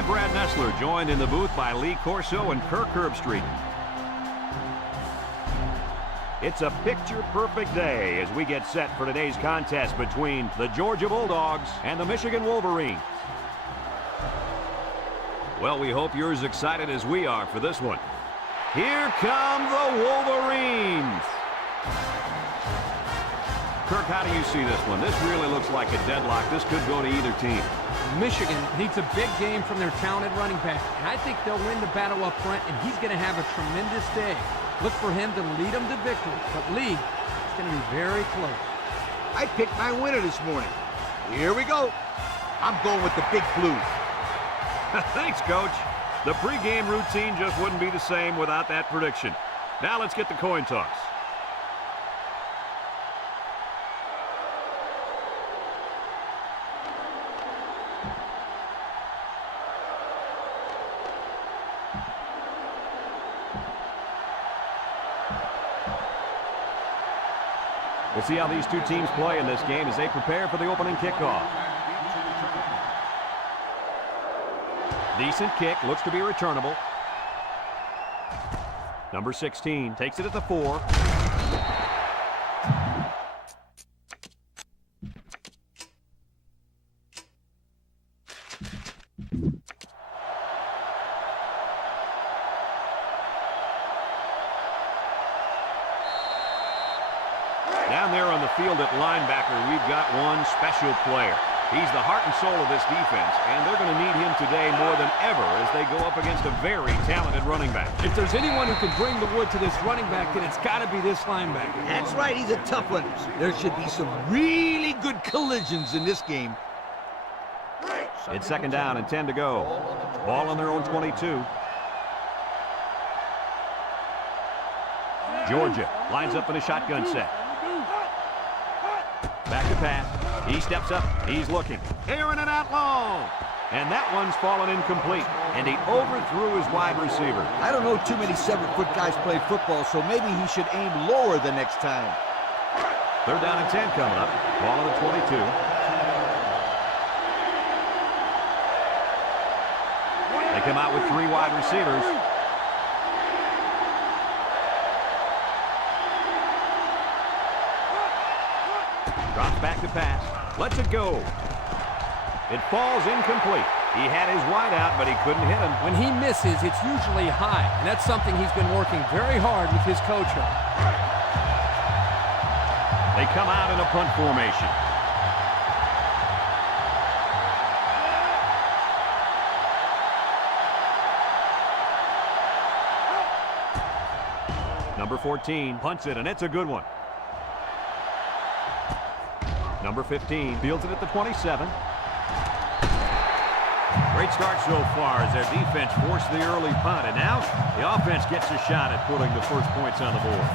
I'm Brad Nessler, joined in the booth by Lee Corso and Kirk Herbstreit. It's a picture-perfect day as we get set for today's contest between the Georgia Bulldogs and the Michigan Wolverines. Well, we hope you're as excited as we are for this one. Here come the Wolverines! Kirk, how do you see this one? This really looks like a deadlock. This could go to either team. Michigan needs a big game from their talented running back, and I think they'll win the battle up front, and he's going to have a tremendous day. Look for him to lead them to victory, but Lee, it's going to be very close. I picked my winner this morning. Here we go. I'm going with the Big Blue. Thanks, Coach. The pregame routine just wouldn't be the same without that prediction. Now let's get the coin toss. We'll see how these two teams play in this game as they prepare for the opening kickoff. Decent kick, looks to be returnable. Number 16 takes it at the 4. Down there on the field at linebacker, we've got one special player. He's the heart and soul of this defense, and they're going to need him today more than ever as they go up against a very talented running back. If there's anyone who can bring the wood to this running back, then it's got to be this linebacker. That's right, he's a tough one. There should be some really good collisions in this game. It's second down and 10 to go. Ball on their own 22. Georgia lines up in a shotgun set. Back to pass. He steps up. He's looking. Airing it out long. And that one's fallen incomplete. And he overthrew his wide receiver. I don't know too many 7-foot guys play football, so maybe he should aim lower the next time. Third down and 10 coming up. Ball on the 22. They come out with 3 wide receivers. Drops back to pass. Lets it go. It falls incomplete. He had his wide out, but he couldn't hit him. When he misses, it's usually high, and that's something he's been working very hard with his coach on. They come out in a punt formation. Number 14 punts it, and it's a good one. Number 15 fields it at the 27. Great start so far as their defense forced the early punt, and now the offense gets a shot at putting the first points on the board.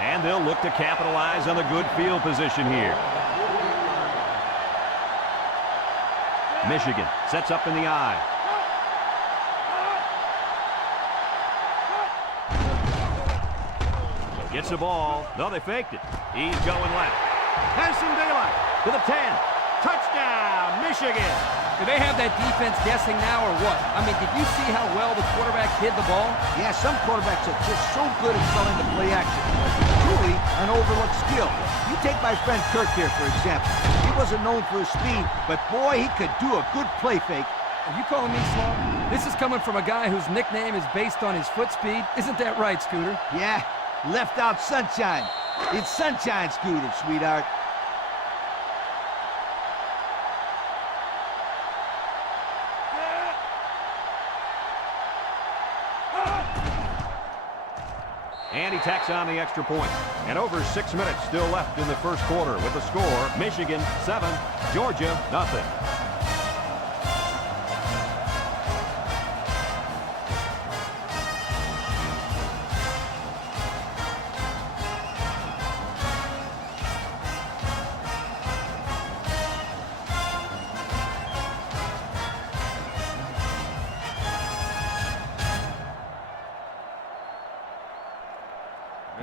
And they'll look to capitalize on the good field position here. Michigan sets up in the I. Gets the ball. No, they faked it. He's going left. Has some daylight to the 10. Touchdown, Michigan. Do they have that defense guessing now or what? I mean, did you see how well the quarterback hid the ball? Yeah, some quarterbacks are just so good at selling the play action. Truly an overlooked skill. You take my friend Kirk here, for example. He wasn't known for his speed, but boy, he could do a good play fake. Are you calling me slow? This is coming from a guy whose nickname is based on his foot speed. Isn't that right, Scooter? Yeah, left out sunshine. It's sunshine, Scooter, sweetheart. And he tacks on the extra point. And over 6 minutes still left in the first quarter with the score, Michigan 7, Georgia nothing.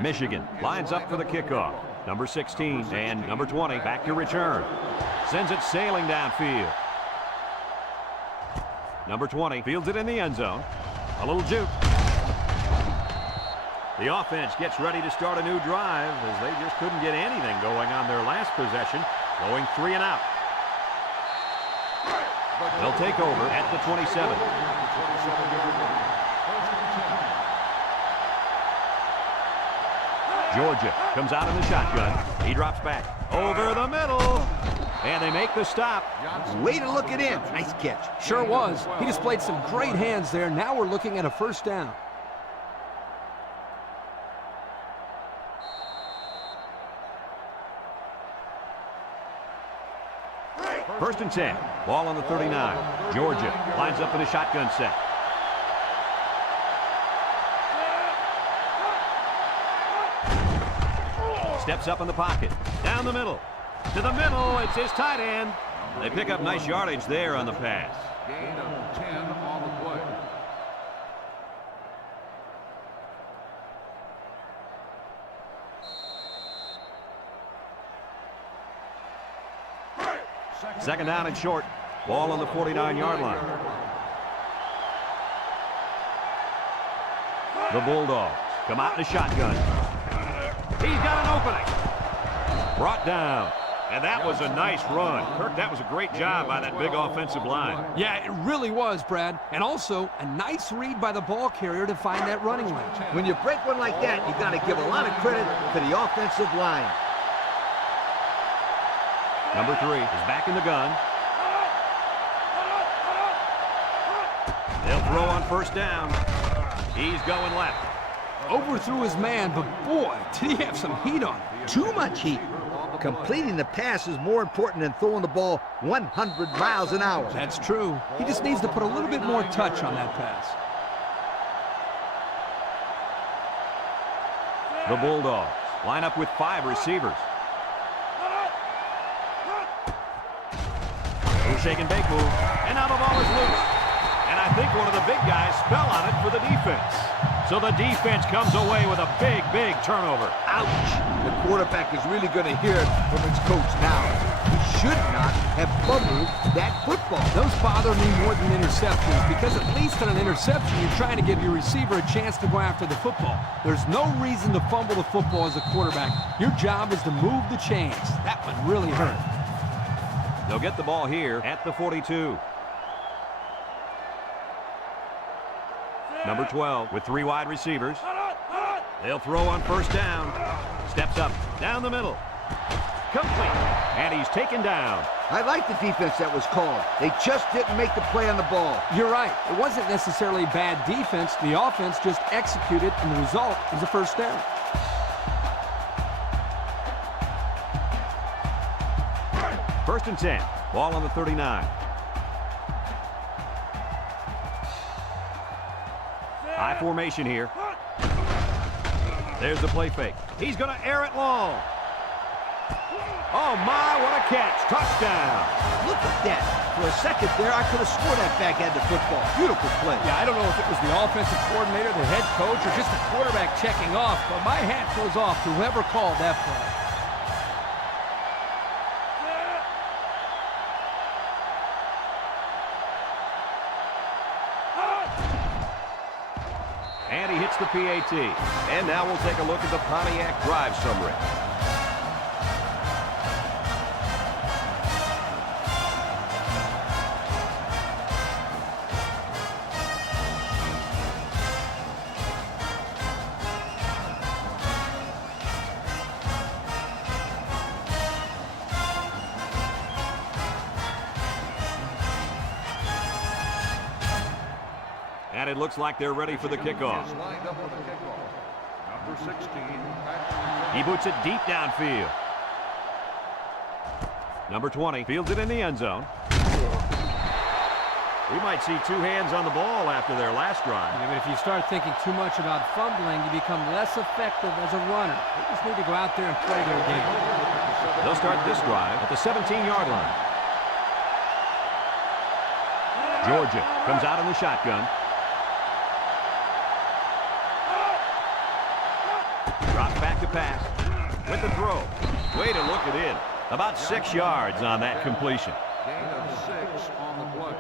Michigan lines up for the kickoff. Number 16 and number 20 back to return. Sends it sailing downfield. Number 20 fields it in the end zone. A little juke. The offense gets ready to start a new drive as they just couldn't get anything going on their last possession, going 3 and out. They'll take over at the 27. Georgia comes out in the shotgun. He drops back over the middle, and they make the stop. Way to look it in. Nice catch. Sure was. He displayed some great hands there. Now we're looking at a first down. First and 10. Ball on the 39. Georgia lines up in a shotgun set. Steps up in the pocket. Down the middle. To the middle. It's his tight end. They pick up nice yardage there on the pass. Gain of 10 on the play. Second down and short. Ball on the 49-yard line. The Bulldogs come out in a shotgun. He's got an opening. Brought down. And that was a nice run. Kirk, that was a great job by that big offensive line. Yeah, it really was, Brad. And also, a nice read by the ball carrier to find that running lane. When you break one like that, you got to give a lot of credit to the offensive line. Number 3 is back in the gun. They'll throw on first down. He's going left. Overthrew his man, but boy, did he have some heat on him. Too much heat. Completing the pass is more important than throwing the ball 100 miles an hour. That's true. He just needs to put a little bit more touch on that pass. The Bulldogs line up with 5 receivers. Shake and bake move, and now the ball is loose. And I think one of the big guys fell on it for the defense. So the defense comes away with a big, big turnover. Ouch! The quarterback is really going to hear it from its coach now. He should not have fumbled that football. Those bother me more than interceptions because at least in an interception, you're trying to give your receiver a chance to go after the football. There's no reason to fumble the football as a quarterback. Your job is to move the chains. That one really hurt. They'll get the ball here at the 42. Number 12 with 3 wide receivers. They'll throw on first down. Steps up, down the middle. Complete. And he's taken down. I like the defense that was called. They just didn't make the play on the ball. You're right. It wasn't necessarily bad defense. The offense just executed, and the result is a first down. First and 10. Ball on the 39. High formation here. There's the play fake. He's going to air it long. Oh, my, what a catch. Touchdown. Look at that. For a second there, I could have swore that back had the football. Beautiful play. Yeah, I don't know if it was the offensive coordinator, the head coach, or just the quarterback checking off, but my hat goes off to whoever called that play. And he hits the PAT. And now we'll take a look at the Pontiac drive summary. And it looks like they're ready for the kickoff. Number 16. He boots it deep downfield. Number 20 fields it in the end zone. We might see 2 hands on the ball after their last drive. Yeah, but if you start thinking too much about fumbling, you become less effective as a runner. They just need to go out there and play their game. They'll start this drive at the 17-yard line. Georgia comes out in the shotgun. Drops back to pass with the throw. Way to look it in. About 6 yards on that completion. Gain of 6 on the play.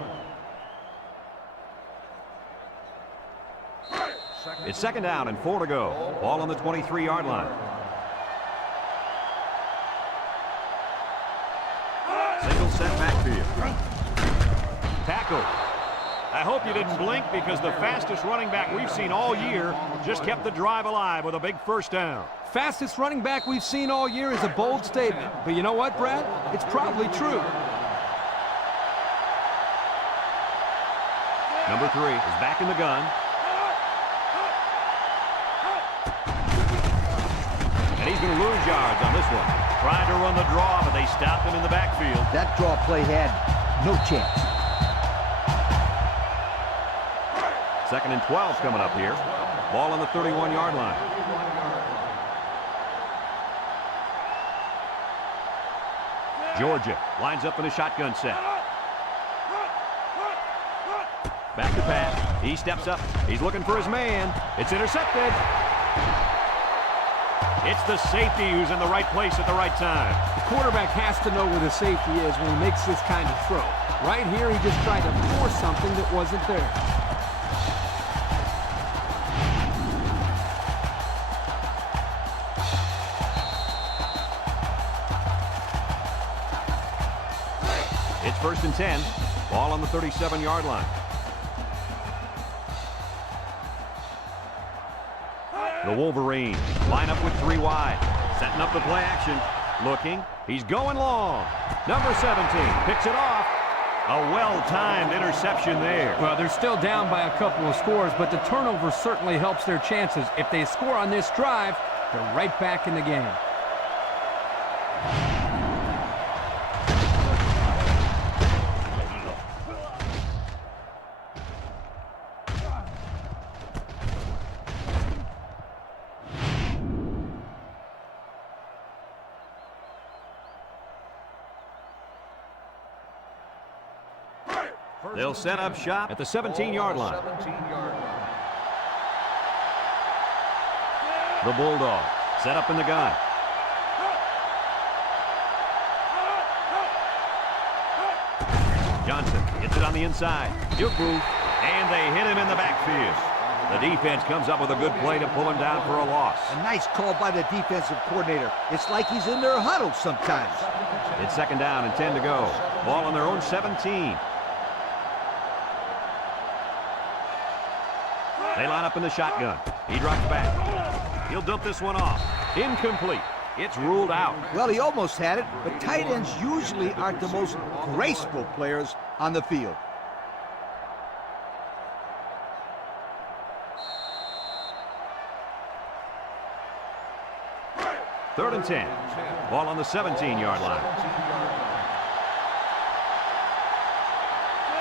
It's second down and 4 to go. Ball on the 23-yard line. Single set backfield. Tackle. I hope you didn't blink because the fastest running back we've seen all year just kept the drive alive with a big first down. Fastest running back we've seen all year is a bold statement. But you know what, Brad? It's probably true. Number 3 is back in the gun. And he's going to lose yards on this one. Trying to run the draw, but they stopped him in the backfield. That draw play had no chance. Second and 12 coming up here. Ball on the 31-yard line. Georgia lines up in a shotgun set. Back to pass. He steps up. He's looking for his man. It's intercepted. It's the safety who's in the right place at the right time. The quarterback has to know where the safety is when he makes this kind of throw. Right here, he just tried to force something that wasn't there. It's first and 10. Ball on the 37-yard line. The Wolverines line up with 3 wide. Setting up the play action. Looking. He's going long. Number 17 picks it off. A well-timed interception there. Well, they're still down by a couple of scores, but the turnover certainly helps their chances. If they score on this drive, they're right back in the game. They'll set up shop at the 17-yard line. The Bulldogs set up in the gun. Johnson gets it on the inside. Yuku, and they hit him in the backfield. The defense comes up with a good play to pull him down for a loss. A nice call by the defensive coordinator. It's like he's in their huddle sometimes. It's second down and 10 to go. Ball on their own 17. They line up in the shotgun. He drops back. He'll dump this one off. Incomplete. It's ruled out. Well, he almost had it, but tight ends usually aren't the most graceful players on the field. Third and 10. Ball on the 17-yard line.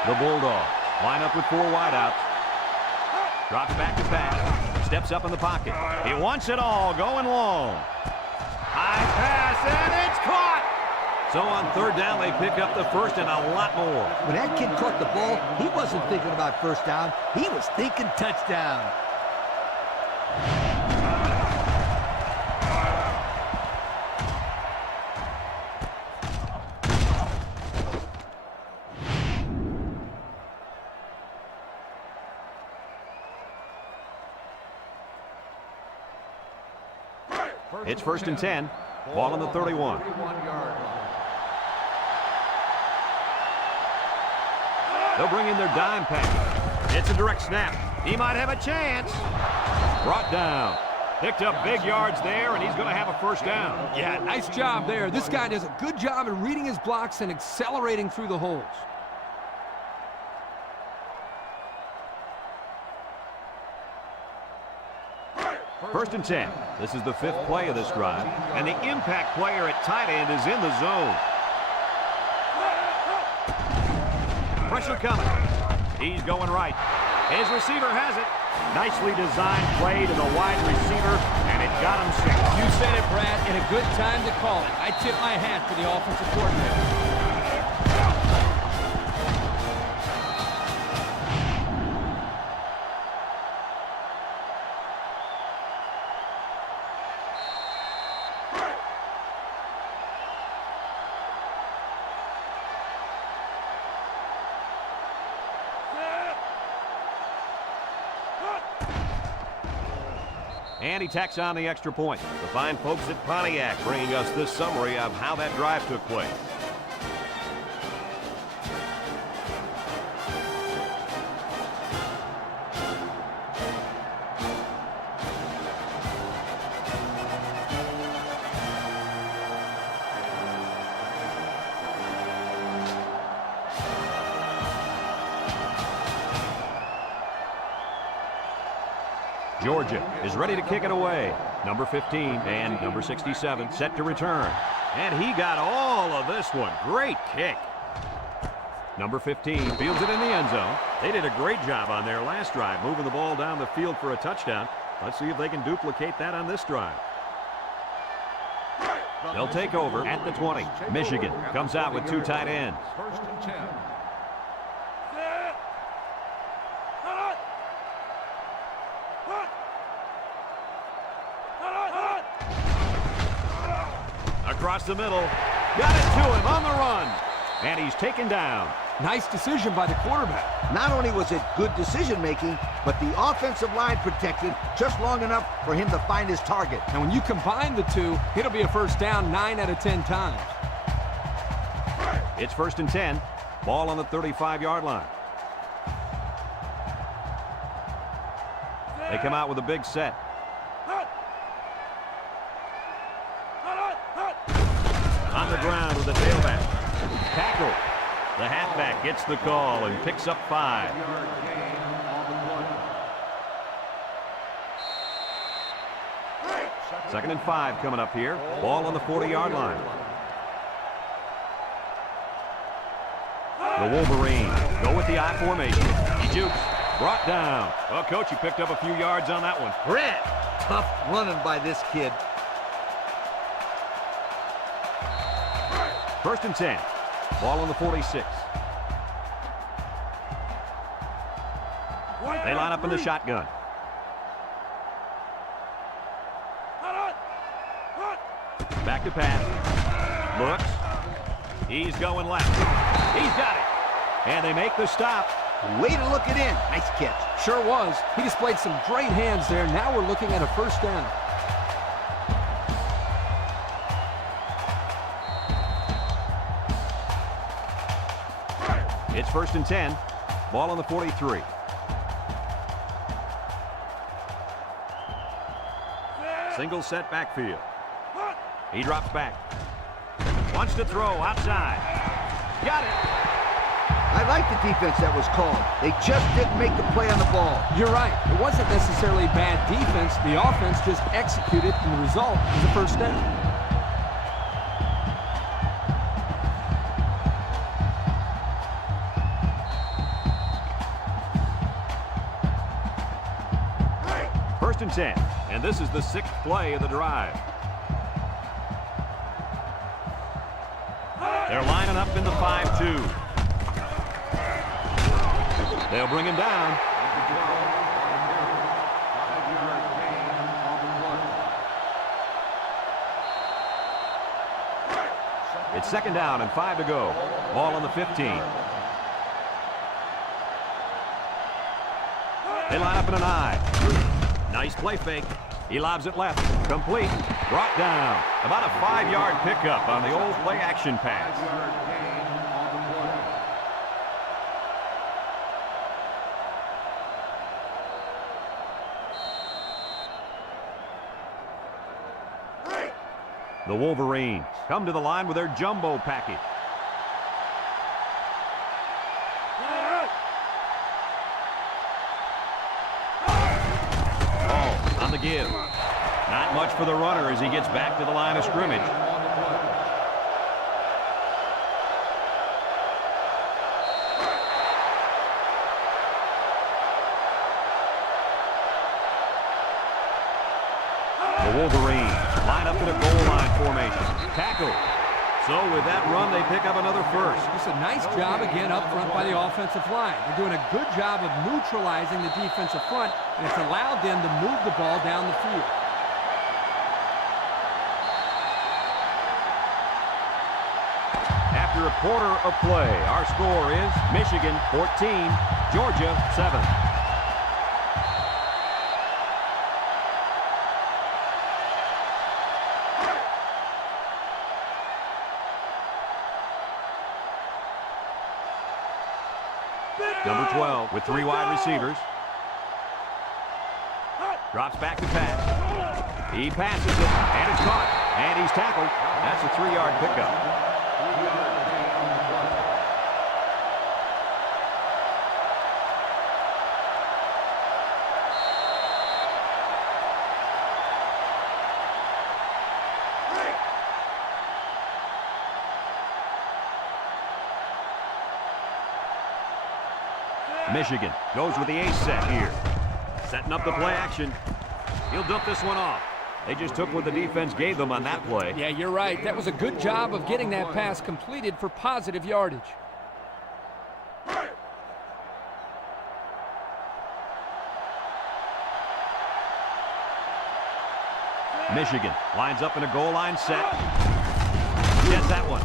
The Bulldogs line up with 4 wideouts. Drops back to pass. Steps up in the pocket. He wants it all. Going long. High pass, and it's caught. So on third down, they pick up the first and a lot more. When that kid caught the ball, he wasn't thinking about first down. He was thinking touchdown. It's first and 10. Ball on the 31. They'll bring in their dime package. It's a direct snap. He might have a chance. Brought down. Picked up big yards there, and he's going to have a first down. Yeah, nice job there. This guy does a good job in reading his blocks and accelerating through the holes. First and 10. This is the 5th play of this drive, and the impact player at tight end is in the zone. Pressure coming. He's going right. His receiver has it. Nicely designed play to the wide receiver, and it got him 6. You said it, Brad, and a good time to call it. I tip my hat to the offensive coordinator. And he tacks on the extra point. The fine folks at Pontiac bringing us this summary of how that drive took place. Georgia is ready to kick it away. Number 15 and number 67 set to return. And he got all of this one. Great kick. Number 15 fields it in the end zone. They did a great job on their last drive, moving the ball down the field for a touchdown. Let's see if they can duplicate that on this drive. They'll take over at the 20. Michigan comes out with two tight ends. First and 10. Across the middle. Got it to him on the run. And he's taken down. Nice decision by the quarterback. Not only was it good decision-making, but the offensive line protected just long enough for him to find his target. And when you combine the two, it'll be a first down 9 out of 10 times. It's first and 10. Ball on the 35-yard line. They come out with a big set. On the ground with the tailback. Tackle. The halfback gets the call and picks up 5. Second and 5 coming up here. Ball on the 40-yard line. The Wolverines go with the I formation. He jukes. Brought down. Well, Coach, he picked up a few yards on that one. Brett, tough running by this kid. First and 10. Ball on the 46. They line up in the shotgun. Back to pass. Looks. He's going left. He's got it. And they make the stop. Way to look it in. Nice catch. Sure was. He displayed some great hands there. Now we're looking at a first down. It's first and 10. Ball on the 43. Single set backfield. He drops back. Wants to throw outside. Got it. I like the defense that was called. They just didn't make the play on the ball. You're right. It wasn't necessarily bad defense. The offense just executed, and the result is a first down. First and 10. And this is the 6th play of the drive. They're lining up in the 5-2. They'll bring him down. It's second down and 5 to go. Ball on the 15. They line up in an I. Nice play fake. He lobs it left. Complete. Brought down. About a 5-yard pickup on the old play action pass. The Wolverines come to the line with their jumbo package. Ball on the give. Not much for the runner as he gets back to the line of scrimmage. The Wolverines line up in a goal line formation. Tackle. So with that run, they pick up another first. Just a nice job again up front by the offensive line. They're doing a good job of neutralizing the defensive front, and it's allowed them to move the ball down the field. After a quarter of play, our score is Michigan 14, Georgia 7. Number 12 with 3 wide receivers. Drops back to pass. He passes it, and it's caught. And he's tackled. That's a 3-yard pickup. Michigan goes with the ace set here. Setting up the play action. He'll dump this one off. They just took what the defense gave them on that play. Yeah, you're right. That was a good job of getting that pass completed for positive yardage. Michigan lines up in a goal line set. Gets that one.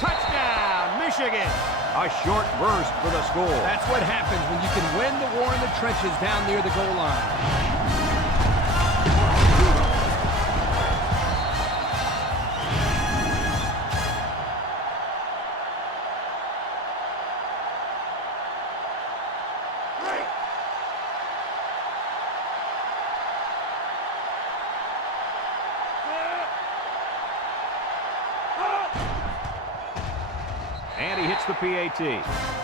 Touchdown, Michigan! A short burst for the score. That's what happens when you can win the war in the trenches down near the goal line. And he hits the PAT.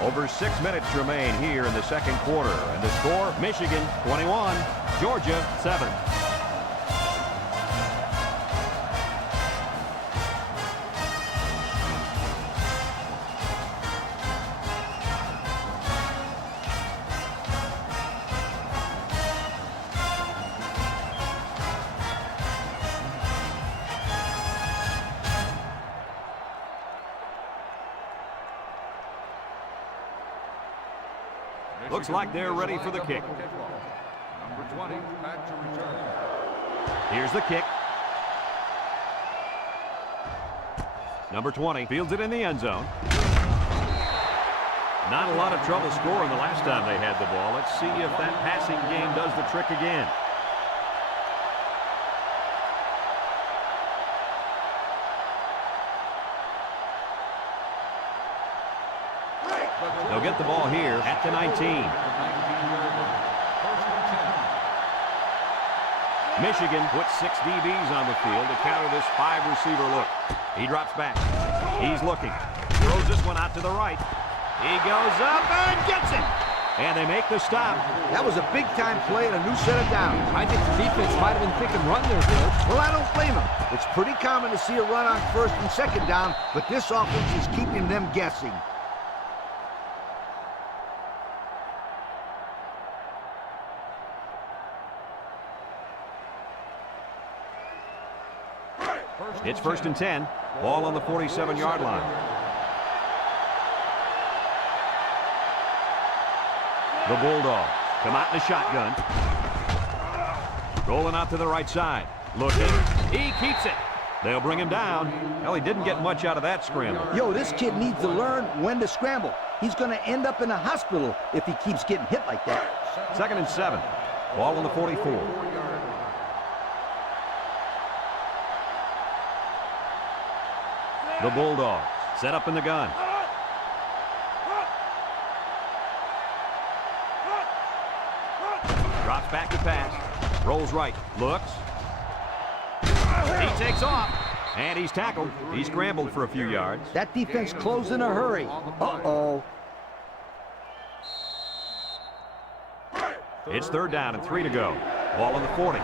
Over 6 minutes remain here in the second quarter. And the score, Michigan 21, Georgia 7. Looks like they're ready for the kick. Number 20, back to return. Here's the kick. Number 20 fields it in the end zone. Not a lot of trouble scoring the last time they had the ball. Let's see if that passing game does the trick again. They'll get the ball here at the 19. Michigan puts 6 DBs on the field to counter this 5-receiver look. He drops back. He's looking. Throws this one out to the right. He goes up and gets it. And they make the stop. That was a big-time play and a new set of downs. I think the defense might have been thinking run there, Coach. Well, I don't blame them. It's pretty common to see a run on first and second down, but this offense is keeping them guessing. It's first and 10. Ball on the 47-yard line. The Bulldogs come out in the shotgun. Rolling out to the right side. Looking. He keeps it. They'll bring him down. Well, he didn't get much out of that scramble. Yo, this kid needs to learn when to scramble. He's going to end up in a hospital if he keeps getting hit like that. Second and 7. Ball on the 44. The Bulldogs set up in the gun. Drops back to pass. Rolls right. Looks. He takes off. And he's tackled. He scrambled for a few yards. That defense closed in a hurry. Uh-oh. It's third down and 3 to go. Ball on the 40.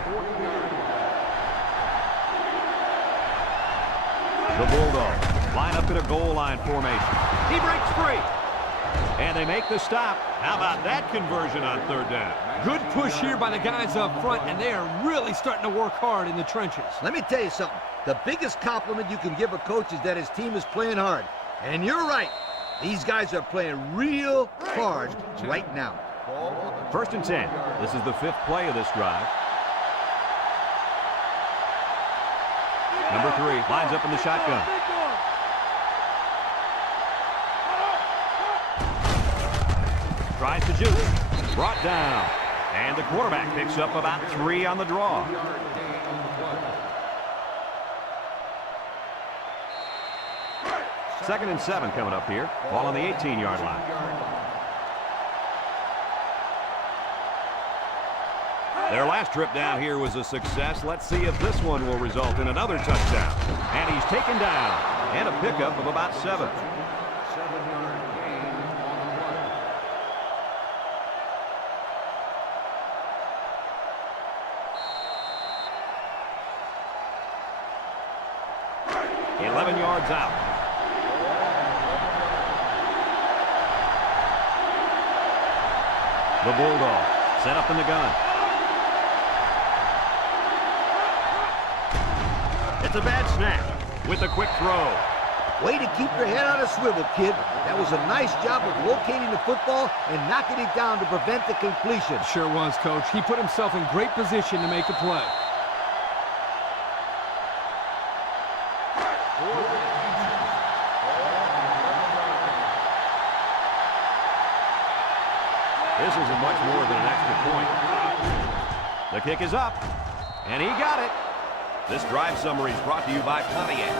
The Bulldogs line up in a goal line formation. He breaks free. And they make the stop. How about that conversion on third down? Good push here by the guys up front, and they are really starting to work hard in the trenches. Let me tell you something. The biggest compliment you can give a coach is that his team is playing hard. And you're right. These guys are playing real hard right now. First and 10. This is the 5th play of this drive. Number 3 lines up in the shotgun. Tries to juke. Brought down. And the quarterback picks up about 3 on the draw. Second and 7 coming up here. Ball on the 18-yard line. Their last trip down here was a success. Let's see if this one will result in another touchdown. And he's taken down. And a pickup of about 7. 7-yard gain on the play. He 11 yards out. The Bulldog set up in the gun. It's a bad snap with a quick throw. Way to keep your head on a swivel, kid. That was a nice job of locating the football and knocking it down to prevent the completion. Sure was, Coach. He put himself in great position to make a play. This isn't much more than an extra point. The kick is up, and he got it. This drive summary is brought to you by Pontiac.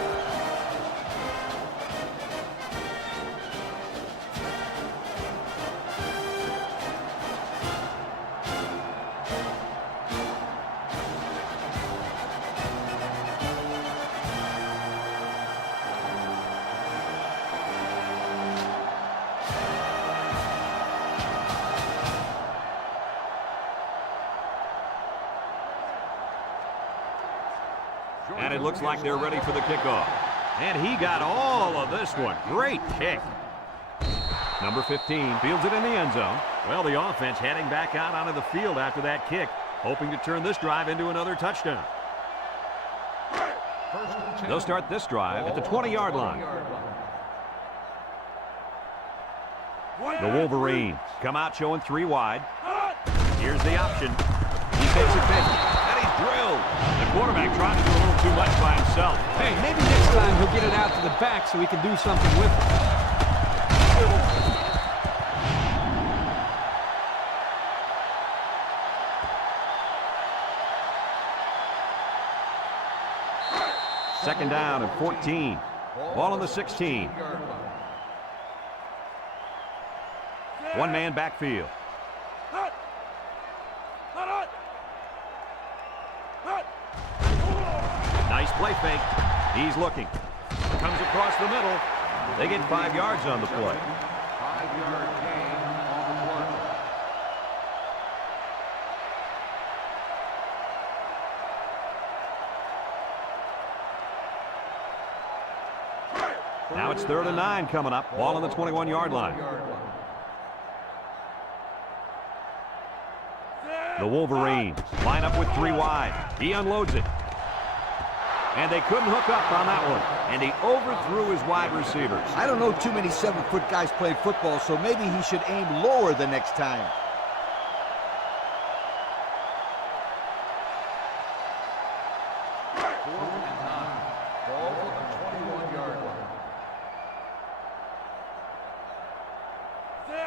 And it looks like they're ready for the kickoff. And he got all of this one. Great kick. Number 15 fields it in the end zone. Well, the offense heading back out onto the field after that kick, hoping to turn this drive into another touchdown. They'll start this drive at the 20-yard line. The Wolverines come out showing 3 wide. Here's the option. He takes it 50, and he's drilled. The quarterback trying to do a little too much by himself. Hey, maybe next time he'll get it out to the back so he can do something with it. Second down and 14. Ball on the 16. One-man backfield. Nice play fake. He's looking. Comes across the middle. They get 5 yards on the play. 5-yard gain on the play. Now it's 3rd and 9 coming up. Ball on the 21-yard line. The Wolverines line up with 3 wide. He unloads it. And they couldn't hook up on that one. And he overthrew his wide receivers. I don't know too many 7-foot guys play football, so maybe he should aim lower the next time.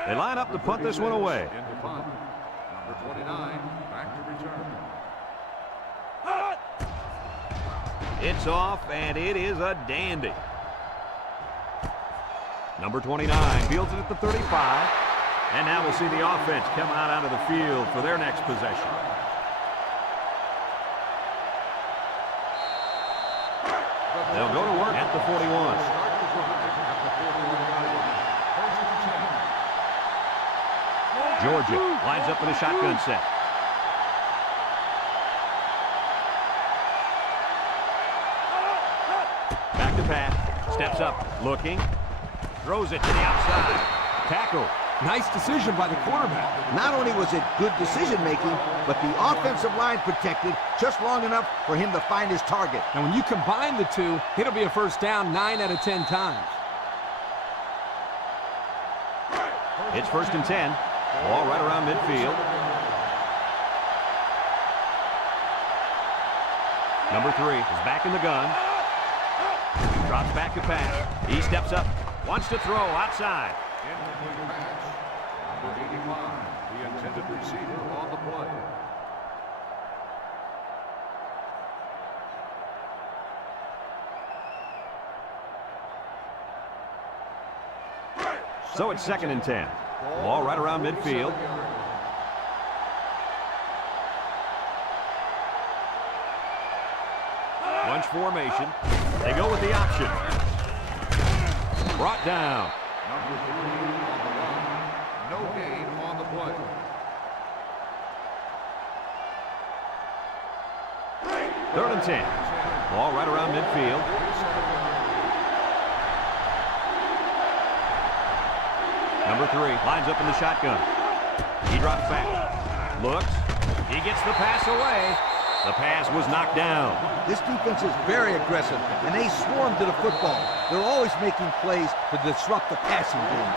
They line up to punt this one away. Into punt. Number 29, back to return. It's off, and it is a dandy. Number 29 fields it at the 35. And now we'll see the offense come out onto the field for their next possession. They'll go to work at the 41. Georgia lines up in a shotgun set. Back to pass. Steps up. Looking. Throws it to the outside. Tackle. Nice decision by the quarterback. Not only was it good decision-making, but the offensive line protected just long enough for him to find his target. And when you combine the two, it'll be a first down 9 out of 10 times. It's 1st and 10. Ball right around midfield. Number 3 is back in the gun. Drops back to pass. He steps up. Wants to throw outside. Incomplete pass. Number 85, the intended receiver on the play. So it's 2nd and 10. Ball right around midfield. Bunch formation. They go with the option. Brought down. Number 3 on the run. No gain on the play. Third and 10. Ball right around midfield. Number 3 lines up in the shotgun. He drops back. Looks. He gets the pass away. The pass was knocked down. This defense is very aggressive, and they swarm to the football. They're always making plays to disrupt the passing game.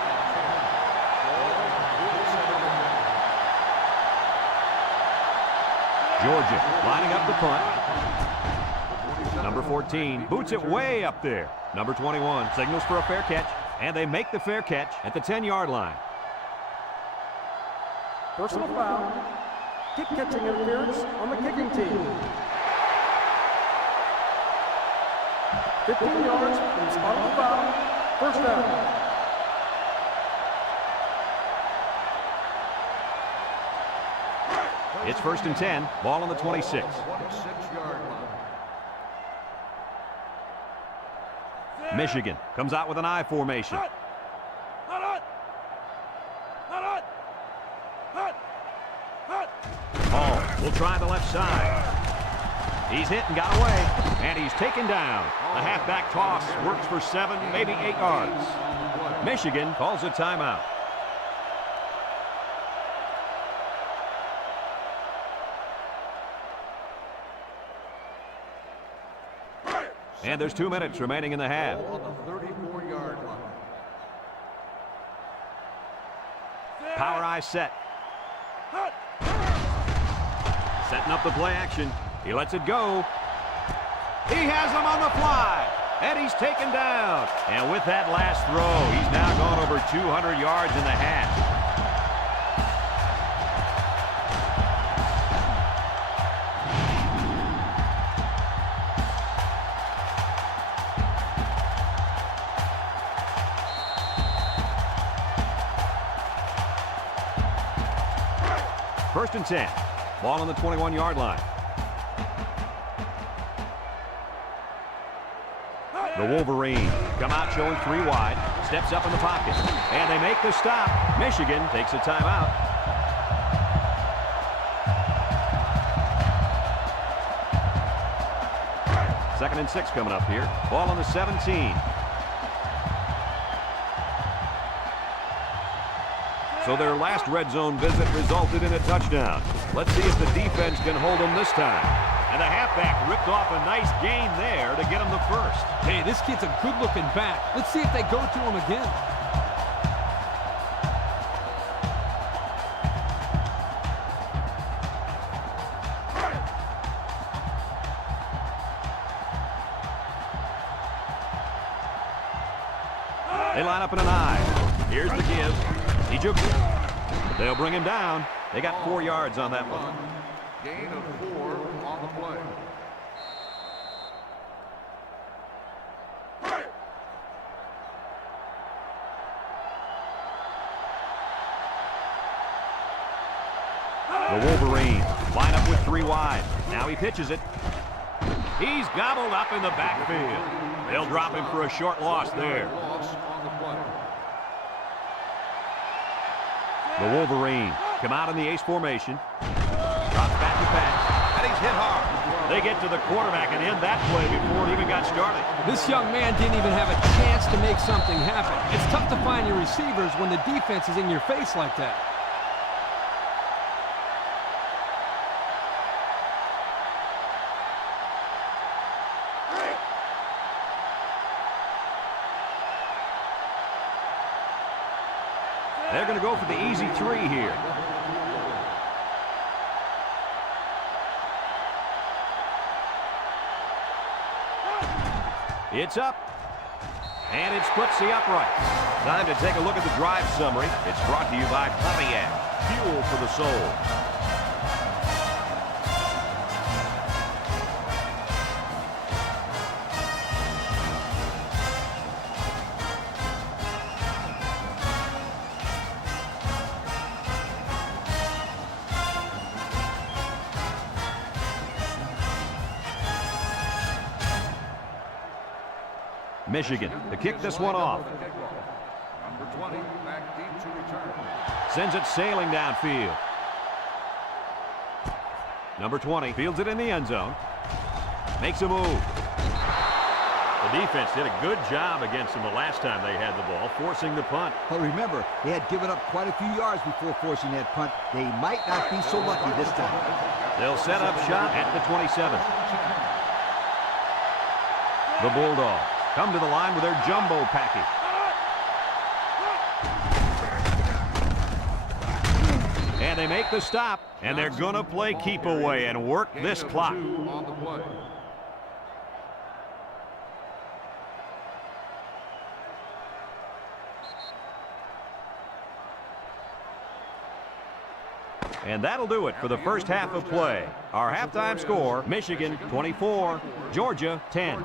Georgia lining up the punt. Number 14 boots it way up there. Number 21 signals for a fair catch, and they make the fair catch at the 10-yard line. Personal foul. Kick catching interference on the kicking team. 15 yards from the spot of the foul. First down. It's first and 10. Ball on the 26. 26-yard line. Michigan comes out with an I formation. Ball will try the left side. He's hit and got away, and he's taken down. The halfback toss works for 7, maybe 8 yards. Michigan calls a timeout. And there's 2 minutes remaining in the half. On the 34-yard line. Power eye set. Setting up the play action. He lets it go. He has him on the fly. And he's taken down. And with that last throw, he's now gone over 200 yards in the half. First and 10. Ball on the 21-yard line. The Wolverines come out showing 3 wide. Steps up in the pocket. And they make the stop. Michigan takes a timeout. Second and 6 coming up here. Ball on the 17. So their last red zone visit resulted in a touchdown. Let's see if the defense can hold them this time. And the halfback ripped off a nice gain there to get him the first. Hey, this kid's a good-looking back. Let's see if they go to him again. They line up in an I. Here's the give. He jukes it. They'll bring him down. They got 4 yards on that one. Gain of 4 on the play. The Wolverines line up with 3 wide. Now he pitches it. He's gobbled up in the backfield. They'll drop him for a short loss there. Loss on the play. The Wolverines come out in the ace formation. Drops back to pass. And he's hit hard. They get to the quarterback and end that play before it even got started. This young man didn't even have a chance to make something happen. It's tough to find your receivers when the defense is in your face like that. They're going to go for the easy 3 here. It's up. And it splits the uprights. Time to take a look at the drive summary. It's brought to you by Pontiac. Fuel for the soul. Michigan to kick this one off. Number 20, back deep to return. Sends it sailing downfield. Number 20 fields it in the end zone. Makes a move. The defense did a good job against them the last time they had the ball, forcing the punt. But remember, they had given up quite a few yards before forcing that punt. They might not be so lucky this time. They'll set up shop at the 27. The Bulldogs come to the line with their jumbo package. And they make the stop, and they're going to play keep away and work this clock. On the play. And that'll do it for the first half of play. Our halftime score, Michigan 24, Georgia 10.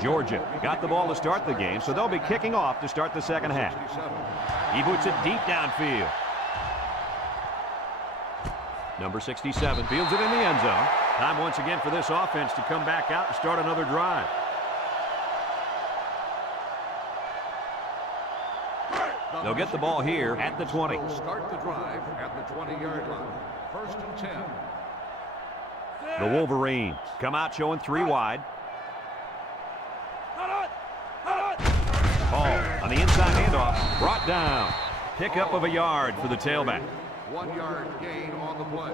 Georgia got the ball to start the game, so they'll be kicking off to start the second half. He boots it deep downfield. Number 67 fields it in the end zone. Time once again for this offense to come back out and start another drive. They'll get the ball here at the 20. Start the drive at the 20-yard line. First and 10. The Wolverines come out showing 3 wide. Ball on the inside handoff, brought down. Pickup of a yard for the tailback. 1 yard gain on the play.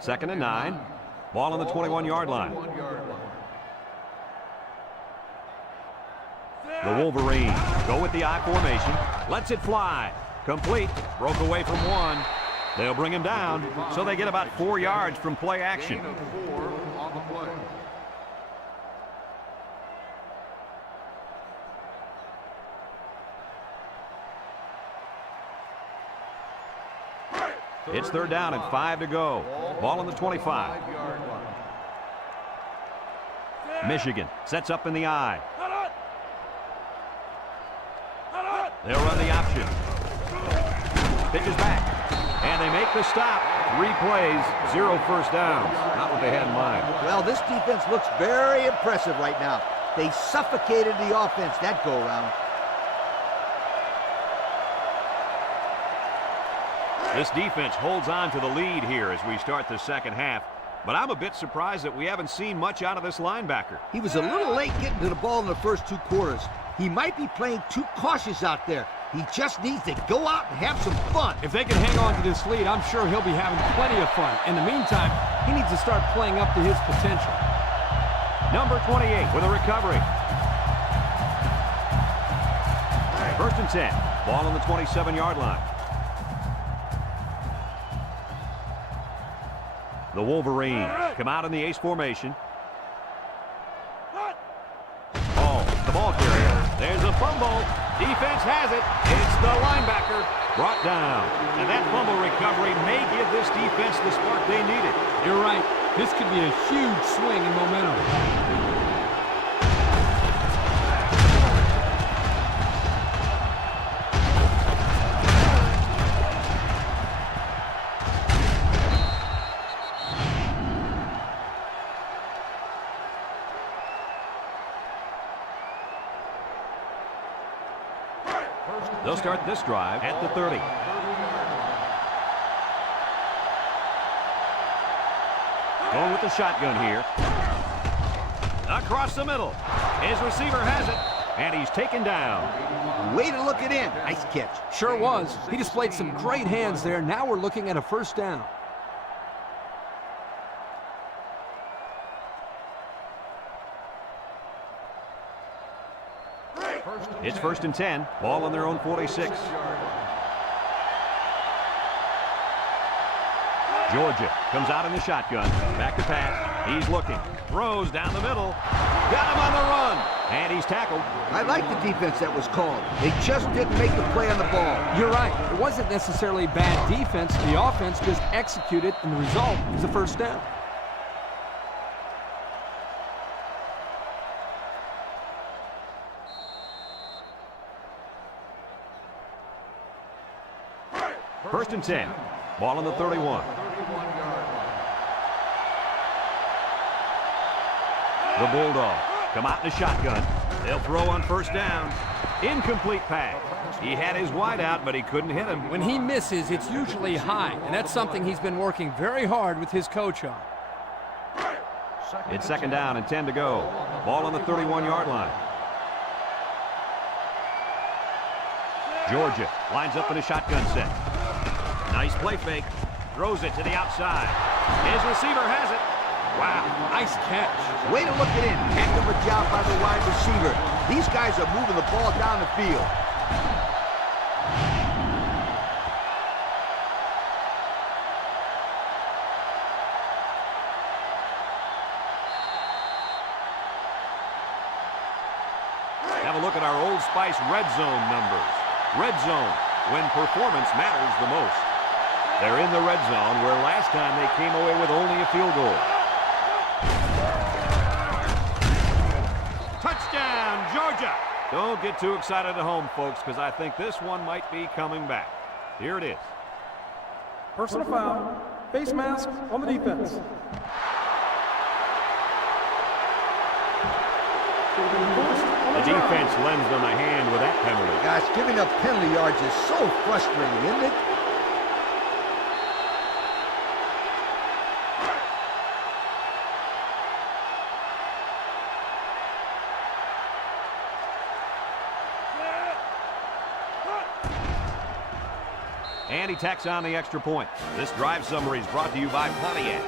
Second and 9. Ball on the 21-yard line. 1 yard line. The Wolverines go with the I formation. Lets it fly. Complete. Broke away from 1. They'll bring him down, so they get about 4 yards from play action. Gain of 4 on the play. It's third down and 5 to go. Ball on the 25. 5-yard line. Michigan sets up in the I. They'll run the option. Pitches back. And they make the stop. 3 plays, 0 first downs. Not what they had in mind. Well, this defense looks very impressive right now. They suffocated the offense that go-around. This defense holds on to the lead here as we start the second half. But I'm a bit surprised that we haven't seen much out of this linebacker. He was a little late getting to the ball in the first 2 quarters. He might be playing too cautious out there. He just needs to go out and have some fun. If they can hang on to this lead, I'm sure he'll be having plenty of fun. In the meantime, he needs to start playing up to his potential. Number 28 with a recovery. First and 10. Ball on the 27-yard line. The Wolverines come out in the ace formation. Ball, the ball carrier. There's a fumble. Defense has it. It's the linebacker brought down. And that fumble recovery may give this defense the spark they needed. You're right. This could be a huge swing in momentum. They'll start this drive at the 30. Going with the shotgun here. Across the middle. His receiver has it, and he's taken down. Way to look it in. Nice catch. Sure was. He displayed some great hands there. Now we're looking at a first down. It's first and 10. Ball on their own 46. Georgia comes out in the shotgun. Back to pass. He's looking. Throws down the middle. Got him on the run. And he's tackled. I like the defense that was called. They just didn't make the play on the ball. You're right. It wasn't necessarily bad defense. The offense just executed, and the result is a first down. First and 10. Ball on the 31. The Bulldogs come out in a shotgun. They'll throw on first down. Incomplete pass. He had his wide out, but he couldn't hit him. When he misses, it's usually high, and that's something he's been working very hard with his coach on. It's second down and 10 to go. Ball on the 31-yard line. Georgia lines up in a shotgun set. Nice play fake. Throws it to the outside. His receiver has it. Wow, nice catch. Way to look it in. Heck of a job by the wide receiver. These guys are moving the ball down the field. Have a look at our Old Spice red zone numbers. Red zone, when performance matters the most. They're in the red zone, where last time they came away with only a field goal. Touchdown, Georgia! Don't get too excited at home, folks, because I think this one might be coming back. Here it is. Personal foul. Face mask on the defense. The defense lends them a hand with that penalty. Gosh, giving up penalty yards is so frustrating, isn't it? And he tacks on the extra point. This drive summary is brought to you by Pontiac.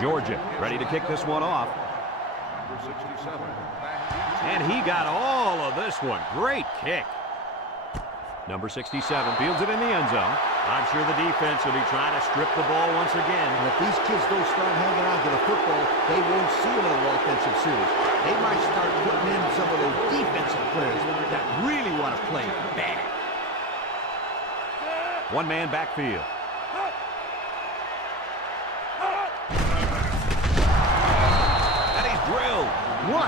Georgia ready to kick this one off. Number 67. And he got all of this one. Great kick. Number 67 fields it in the end zone. I'm sure the defense will be trying to strip the ball once again. And if these kids don't start hanging on to the football, they won't see them in an offensive series. They might start putting in some of those defensive players that really want to play bad. One-man backfield. And he's drilled. 1,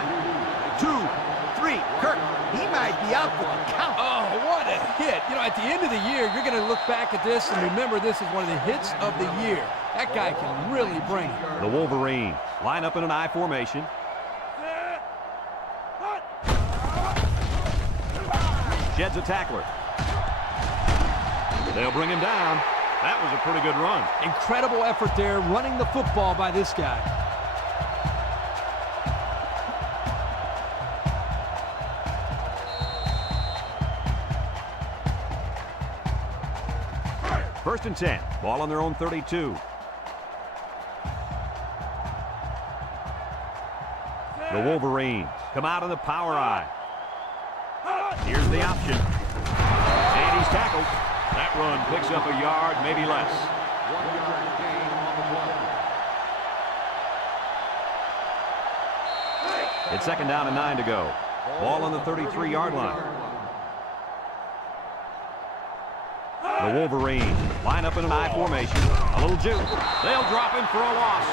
2, 3. Kirk, he might be out for the count. Oh, what a hit. You know, at the end of the year, you're going to look back at this and remember this is one of the hits of the year. That guy can really bring it. The Wolverines line up in an I formation. Sheds a tackler. They'll bring him down. That was a pretty good run. Incredible effort there, running the football by this guy. First and 10. Ball on their own 32. The Wolverines come out in the power I. Here's the option. And he's tackled. That run picks up a yard, maybe less. 1 yard gain on the play. It's second down and 9 to go. Ball on the 33-yard line. The Wolverines line up in an I formation. A little juke. They'll drop him for a loss.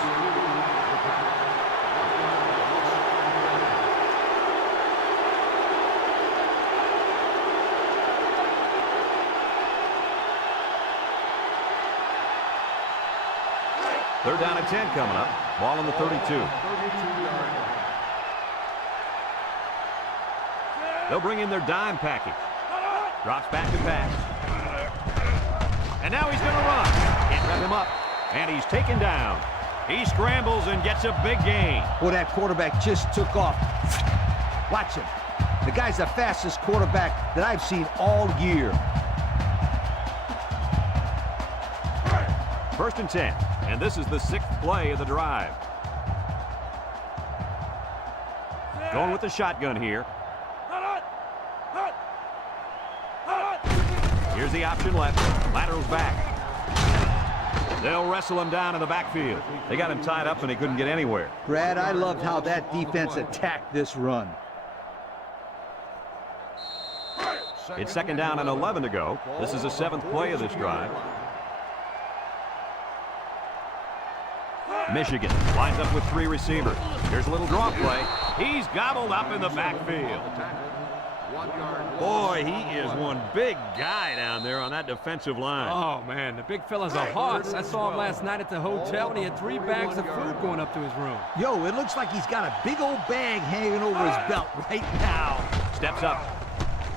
Third down and 10 coming up. Ball on the 32. 32-yard line. They'll bring in their dime package. Drops back to pass. And now he's going to run. Can't wrap him up. And he's taken down. He scrambles and gets a big gain. Boy, that quarterback just took off. Watch him. The guy's the fastest quarterback that I've seen all year. First and 10, and this is the 6th play of the drive. Going with the shotgun here. Here's the option left. Laterals back. They'll wrestle him down in the backfield. They got him tied up and he couldn't get anywhere. Brad, I loved how that defense attacked this run. It's second down and 11 to go. This is the 7th play of this drive. Michigan lines up with 3 receivers. Here's a little draw play. He's gobbled up in the backfield. Boy, he is one big guy down there on that defensive line. Oh, man, the big fella's a hoss. I saw him last night at the hotel, and he had 3 bags of food going up to his room. Yo, it looks like he's got a big old bag hanging over his belt right now. Steps up.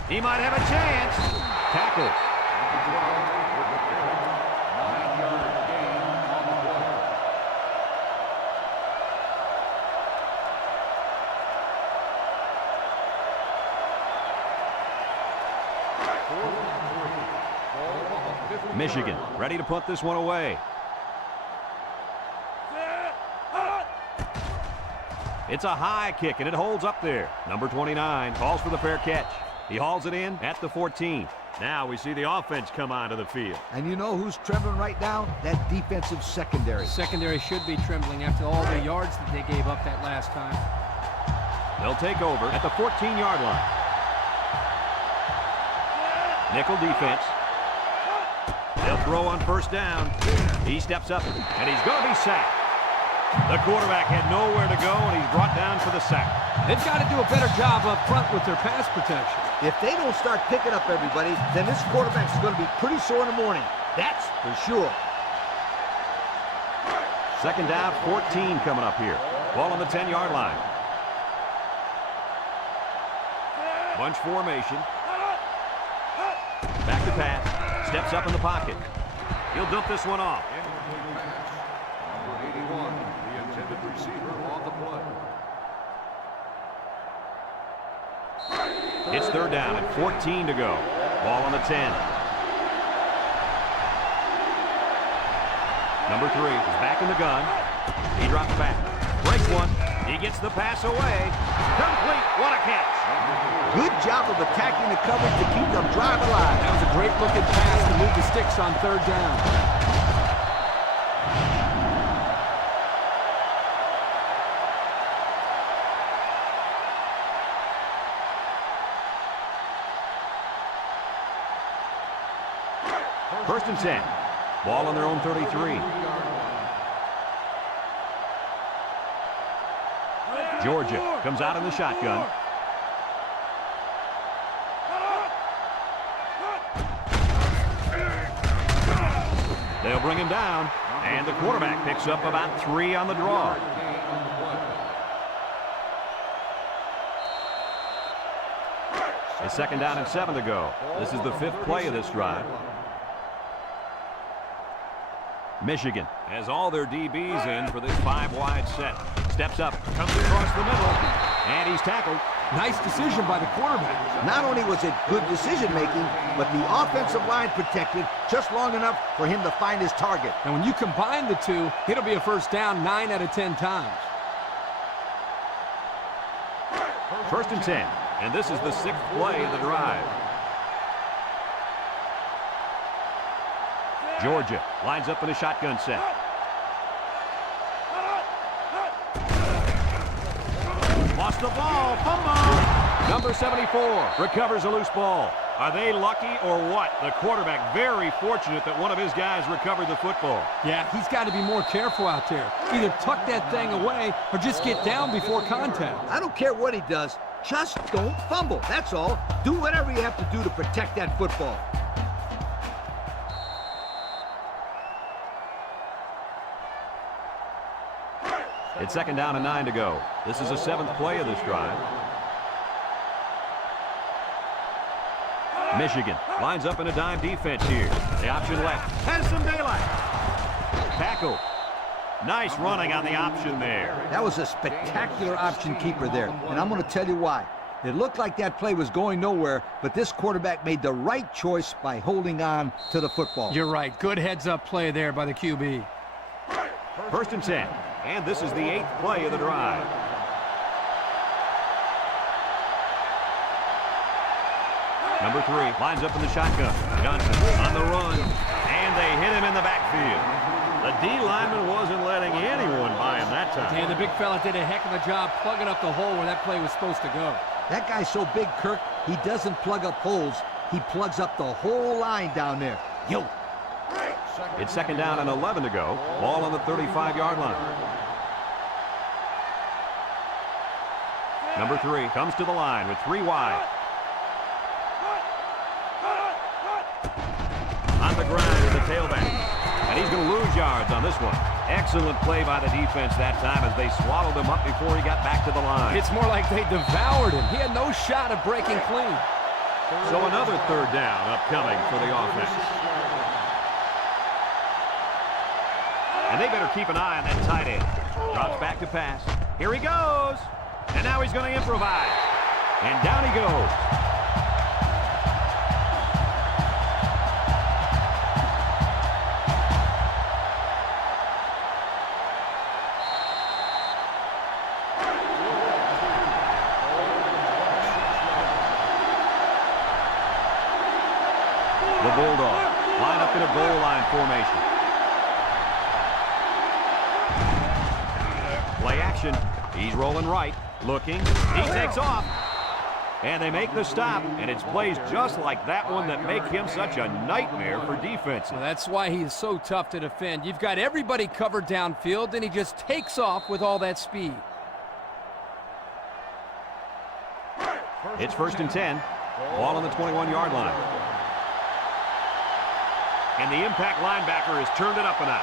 He might have a chance. Tackle. Michigan ready to punt this one away. It's a high kick, and it holds up there. Number 29 calls for the fair catch. He hauls it in at the 14. Now we see the offense come onto the field. And you know who's trembling right now? That defensive secondary. Secondary should be trembling after all the yards that they gave up that last time. They'll take over at the 14-yard line. Nickel defense. They'll throw on first down. He steps up, and he's going to be sacked. The quarterback had nowhere to go, and he's brought down for the sack. They've got to do a better job up front with their pass protection. If they don't start picking up everybody, then this quarterback's going to be pretty sore in the morning. That's for sure. Second down, 14 coming up here. Ball on the 10-yard line. Bunch formation. Back to pass. Steps up in the pocket. He'll dump this one off. Number 81, the intended receiver on the play. It's third down and 14 to go. Ball on the 10. Number 3 is back in the gun. He drops back. Breaks one. He gets the pass away. Complete. What a catch. Good job of attacking the coverage to keep them drive alive. That was a great-looking pass to move the sticks on third down. First and 10. Ball on their own 33. Georgia comes out in the shotgun. They'll bring him down, and the quarterback picks up about 3 on the draw. It's second down and 7 to go. This is the 5th play of this drive. Michigan has all their DBs in for this 5-wide set. Steps up, comes across the middle, and he's tackled. Nice decision by the quarterback. Not only was it good decision-making, but the offensive line protected just long enough for him to find his target. And when you combine the two, it'll be a first down 9 out of 10 times. First and 10, and this is the 6th play of the drive. Georgia lines up in a shotgun set. Lost the ball. Fumble. Number 74 recovers a loose ball. Are they lucky or what? The quarterback very fortunate that one of his guys recovered the football. Yeah, he's got to be more careful out there. Either tuck that thing away or just get down before contact. I don't care what he does. Just don't fumble. That's all. Do whatever you have to do to protect that football. It's second down and 9 to go. This is the 7th play of this drive. Michigan lines up in a dime defense here. The option left. Has some daylight. Tackle. Nice running on the option there. That was a spectacular option keeper there, and I'm going to tell you why. It looked like that play was going nowhere, but this quarterback made the right choice by holding on to the football. You're right. Good heads-up play there by the QB. First and 10. And this is the 8th play of the drive. Number 3 lines up in the shotgun. Johnson on the run. And they hit him in the backfield. The D lineman wasn't letting anyone by him that time. And the big fella did a heck of a job plugging up the hole where that play was supposed to go. That guy's so big, Kirk, he doesn't plug up holes. He plugs up the whole line down there. Yo. It's 2nd down and 11 to go. Ball on the 35-yard line. Number 3 comes to the line with 3 wide. On the ground with the tailback. And he's going to lose yards on this one. Excellent play by the defense that time as they swallowed him up before he got back to the line. It's more like they devoured him. He had no shot of breaking clean. So another 3rd down upcoming for the offense. And they better keep an eye on that tight end. Drops back to pass. Here he goes. And now he's going to improvise. And down he goes. The Bulldogs line up in a goal line formation. Play action. He's rolling right. Looking. He takes off. And they make the stop. And it's plays just like that one that make him such a nightmare for defense. Well, that's why he is so tough to defend. You've got everybody covered downfield, and he just takes off with all that speed. It's 1st and 10. Ball on the 21-yard line. And the impact linebacker has turned it up a notch.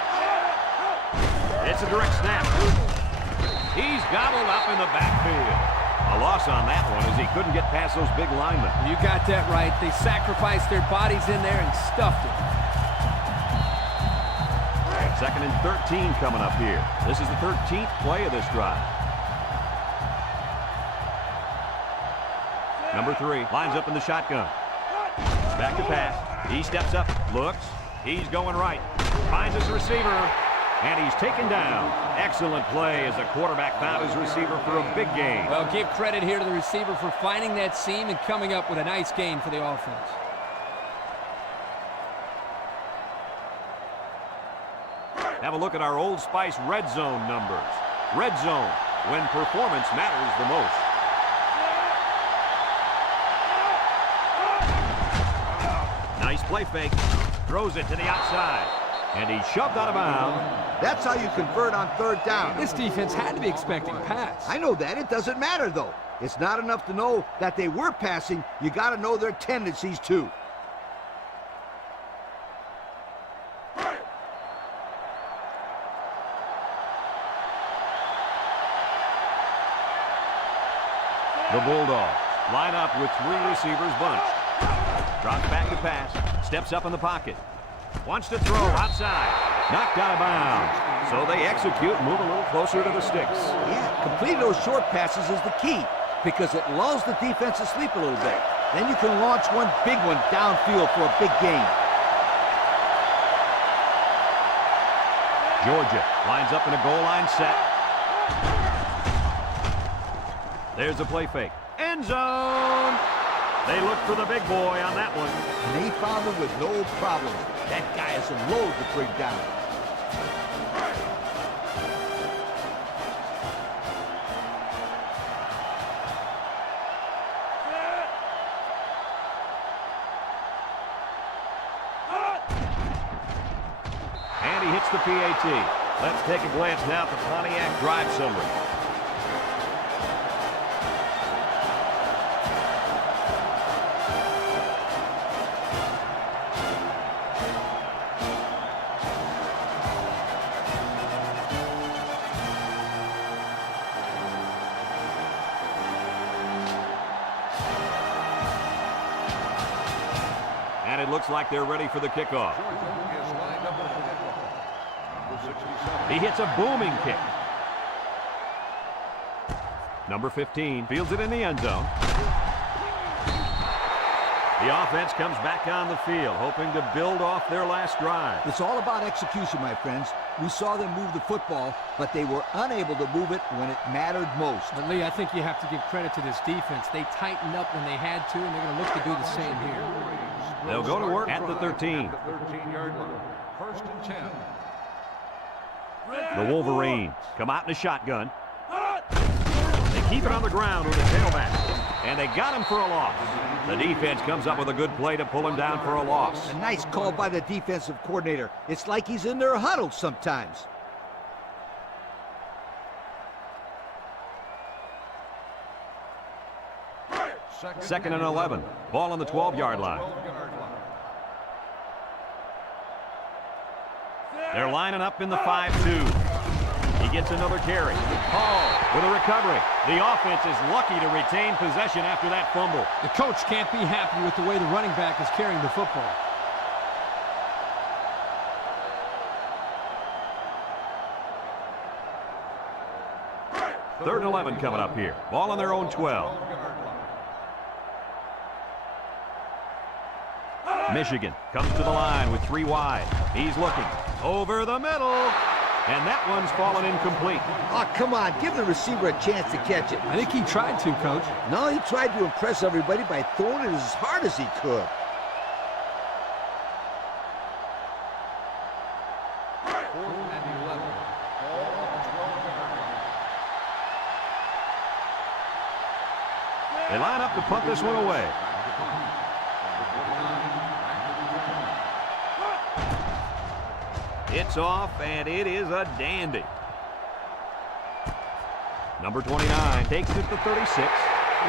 It's a direct snap. He's gobbled up in the backfield. A loss on that one as he couldn't get past those big linemen. You got that right. They sacrificed their bodies in there and stuffed it. 2nd and 13 coming up here. This is the 13th play of this drive. Number 3 lines up in the shotgun. Back to pass. He steps up, looks. He's going right. Finds his receiver. And he's taken down. Excellent play as the quarterback found his receiver for a big gain. Well, give credit here to the receiver for finding that seam and coming up with a nice gain for the offense. Have a look at our Old Spice red zone numbers. Red zone, when performance matters the most. Nice play fake. Throws it to the outside. And he's shoved out of bounds. That's how you convert on 3rd down. This defense had to be expecting pass. I know that. It doesn't matter, though. It's not enough to know that they were passing. You got to know their tendencies, too. The Bulldogs line up with 3 receivers bunched. Drops back to pass. Steps up in the pocket. Wants to throw outside. Knocked out of bounds. So they execute and move a little closer to the sticks. Yeah, completing those short passes is the key because it lulls the defense to sleep a little bit. Then you can launch one big one downfield for a big gain. Georgia lines up in a goal line set. There's a play fake. End zone. They look for the big boy on that one. And they found him with no problem. That guy is a load to bring down. And he hits the PAT. Let's take a glance now at the Pontiac drive summary. And it looks like they're ready for the kickoff. He hits a booming kick. Number 15 fields it in the end zone. The offense comes back on the field, hoping to build off their last drive. It's all about execution, my friends. We saw them move the football, but they were unable to move it when it mattered most. But, Lee, I think you have to give credit to this defense. They tightened up when they had to, and they're going to look to do the same here. They'll go to work at the 13. At the 13-yard line. First and 10. The Wolverines come out in a shotgun. They keep it on the ground with a tailback, and they got him for a loss. The defense comes up with a good play to pull him down for a loss. A nice call by the defensive coordinator. It's like he's in their huddle sometimes. Second and 11. Ball on the 12-yard line. They're lining up in the 5-2. He gets another carry. Hall with a recovery. The offense is lucky to retain possession after that fumble. The coach can't be happy with the way the running back is carrying the football. Third and 11 coming up here. Ball on their own 12. Michigan comes to the line with 3 wide. He's looking over the middle. And that one's fallen incomplete. Oh, come on. Give the receiver a chance to catch it. I think he tried to, Coach. No, he tried to impress everybody by throwing it as hard as he could. They line up to punt this one away. It's off, and it is a dandy. Number 29 takes it to 36.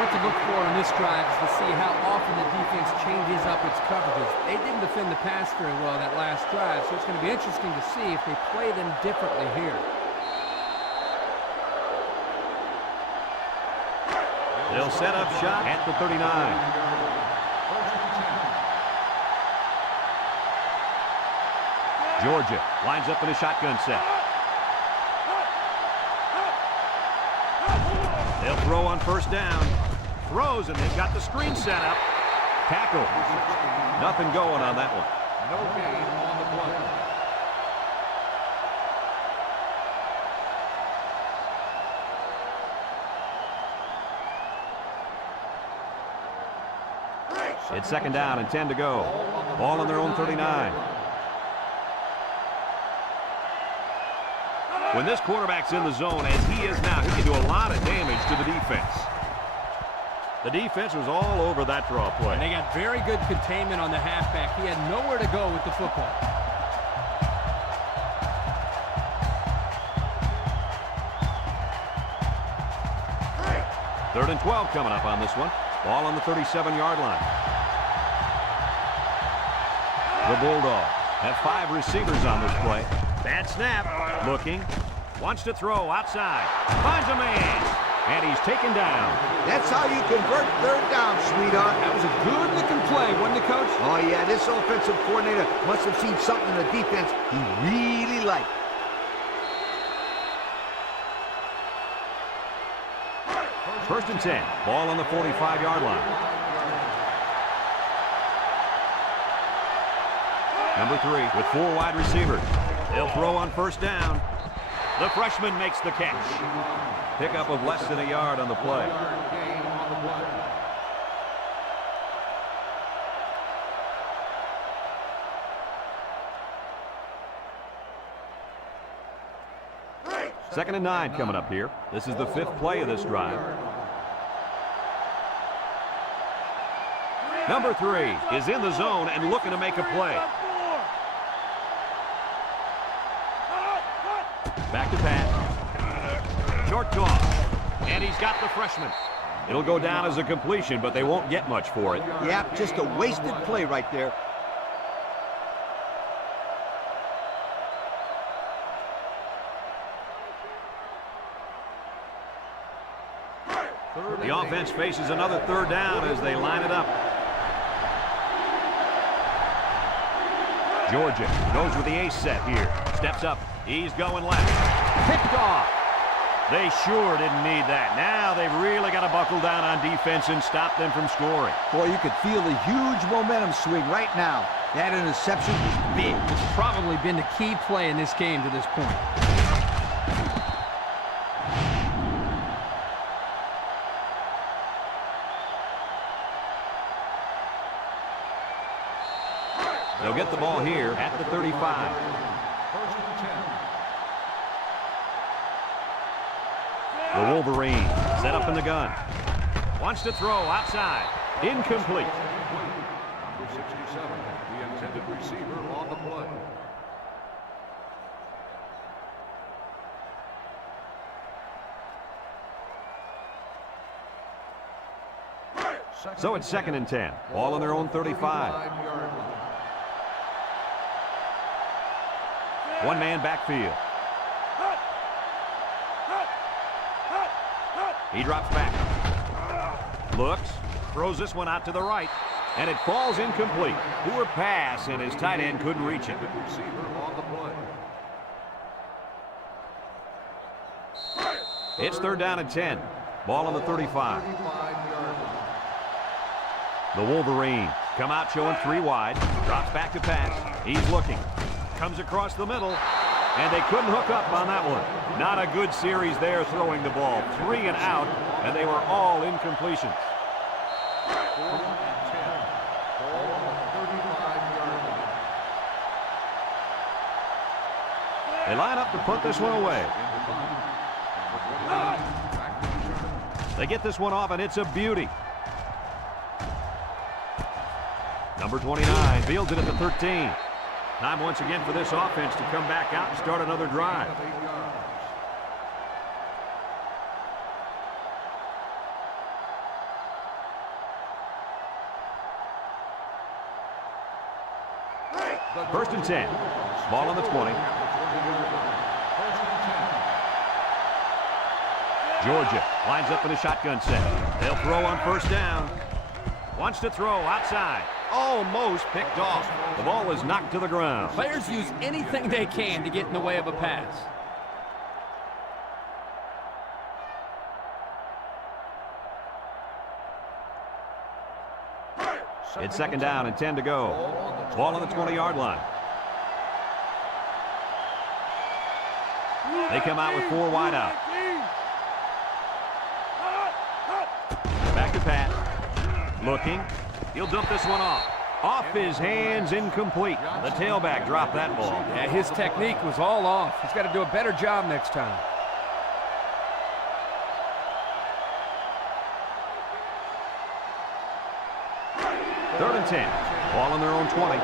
What to look for in this drive is to see how often the defense changes up its coverages. They didn't defend the pass very well that last drive, so it's going to be interesting to see if they play them differently here. They'll set up shot at the 39. Georgia lines up in a shotgun set. They'll throw on first down. Throws, and they've got the screen set up. Tackle. Nothing going on that one. No gain on the play. It's second down and 10 to go. Ball on their own 39. When this quarterback's in the zone, as he is now, he can do a lot of damage to the defense. The defense was all over that draw play. And they got very good containment on the halfback. He had nowhere to go with the football. Third and 12 coming up on this one. Ball on the 37-yard line. The Bulldogs have 5 receivers on this play. Bad snap. Looking. Wants to throw outside. Finds a man. And he's taken down. That's how you convert third down, sweetheart. That was a good-looking play, wasn't it, Coach? Oh, yeah, this offensive coordinator must have seen something in the defense he really liked. First and 10. Ball on the 45-yard line. Number 3 with 4 wide receivers. They'll throw on first down. The freshman makes the catch. Pickup of less than a yard on the play. Second and 9 coming up here. This is the 5th play of this drive. Number 3 is in the zone and looking to make a play. Back to pass. Short toss. And he's got the freshman. It'll go down as a completion, but they won't get much for it. Yep, just a wasted play right there. The offense faces another third down as they line it up. Georgia goes with the ace set here. Steps up. He's going left. Picked off. They sure didn't need that. Now they've really got to buckle down on defense and stop them from scoring. Boy, you could feel the huge momentum swing right now. That interception was big. It's probably been the key play in this game to this point. They'll get the ball here at the 35. First and 10. The Wolverine set up in the gun. Wants to throw outside. Incomplete. Number 67, the intended receiver on the play. So it's 2nd and 10. Ball on their own 35. One man backfield. He drops back. Looks. Throws this one out to the right. And it falls incomplete. Poor pass, and his tight end couldn't reach it. Receiver on the play. It's 3rd down and 10. Ball on the 35. The Wolverines come out showing 3 wide. Drops back to pass. He's looking. Comes across the middle. And they couldn't hook up on that one. Not a good series there throwing the ball. 3 and out, and they were all incompletions. 4th and 10. Ball on the 35-yard line. They line up to put this one away. They get this one off, and it's a beauty. Number 29 fields it at the 13. Time once again for this offense to come back out and start another drive. First and 10. Ball on the 20. Georgia lines up in a shotgun set. They'll throw on 1st down. Wants to throw outside. Almost picked off. The ball is knocked to the ground. Players use anything they can to get in the way of a pass. It's 2nd down and 10 to go. Ball on the 20-yard line. They come out with 4 wide out. Back to Pat. Looking. He'll dump this one off. Off his hands, incomplete. The tailback dropped that ball. Yeah, his technique was all off. He's got to do a better job next time. Third and 10. Ball on their own 20.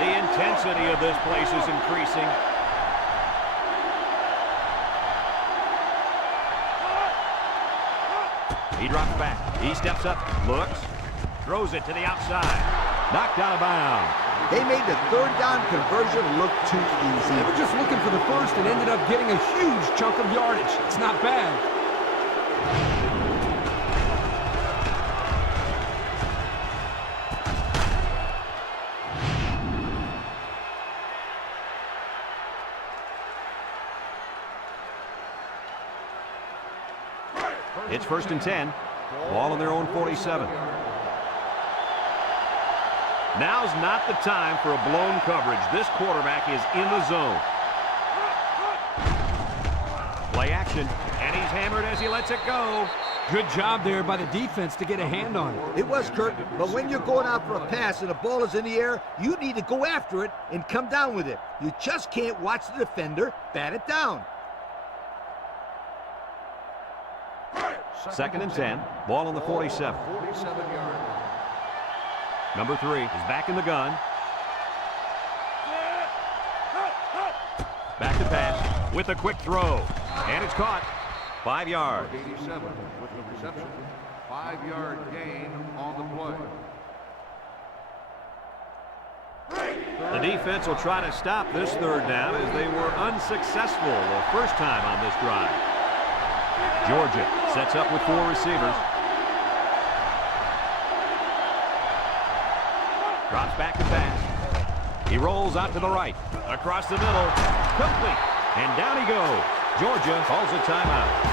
The intensity of this place is increasing. He drops back. He steps up, looks, throws it to the outside. Knocked out of bounds. They made the 3rd down conversion look too easy. They were just looking for the first and ended up getting a huge chunk of yardage. It's not bad. It's 1st and 10. Ball on their own 47. Now's not the time for a blown coverage. This quarterback is in the zone. Play action, and he's hammered as he lets it go. Good job there by the defense to get a hand on it. It was, Kurt, but when you're going out for a pass and the ball is in the air, you need to go after it and come down with it. You just can't watch the defender bat it down. 2nd and 10. Ball on the 47. 47-yard line. Number 3 is back in the gun. Back to pass with a quick throw. And it's caught. 5 yards. 87 with the reception. 5-yard gain on the play. The defense will try to stop this 3rd down as they were unsuccessful the first time on this drive. Georgia sets up with 4 receivers. Drops back to pass. He rolls out to the right. Across the middle. Complete. And down he goes. Georgia calls a timeout.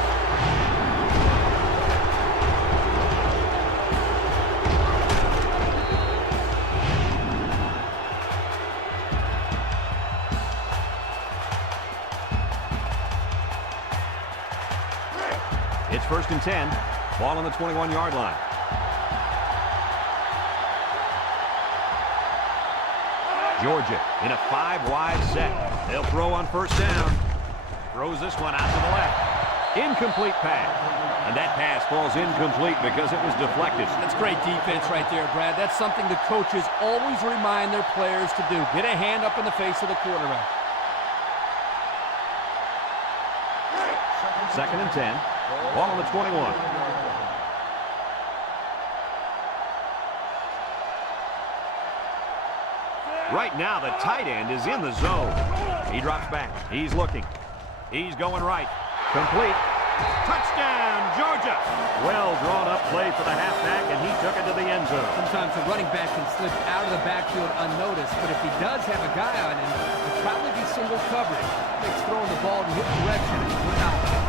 It's 1st and 10. Ball on the 21-yard line. Georgia in a 5-wide set. They'll throw on 1st down. Throws this one out to the left. Incomplete pass. And that pass falls incomplete because it was deflected. That's great defense right there, Brad. That's something the coaches always remind their players to do. Get a hand up in the face of the quarterback. 2nd and 10. Ball on the 21. Right now, the tight end is in the zone. He drops back. He's looking. He's going right. Complete. Touchdown, Georgia. Well drawn up play for the halfback, and he took it to the end zone. Sometimes the running back can slip out of the backfield unnoticed, but if he does have a guy on him, it'll probably be single coverage. Makes throwing the ball in his direction is phenomenal.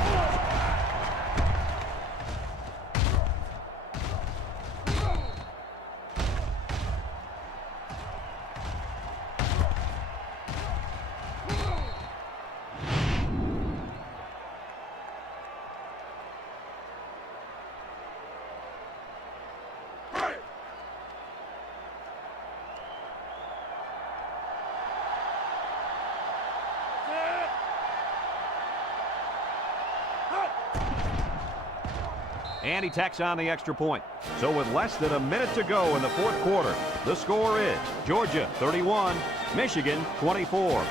And he tacks on the extra point. So with less than a minute to go in the 4th quarter, the score is Georgia 31, Michigan 24.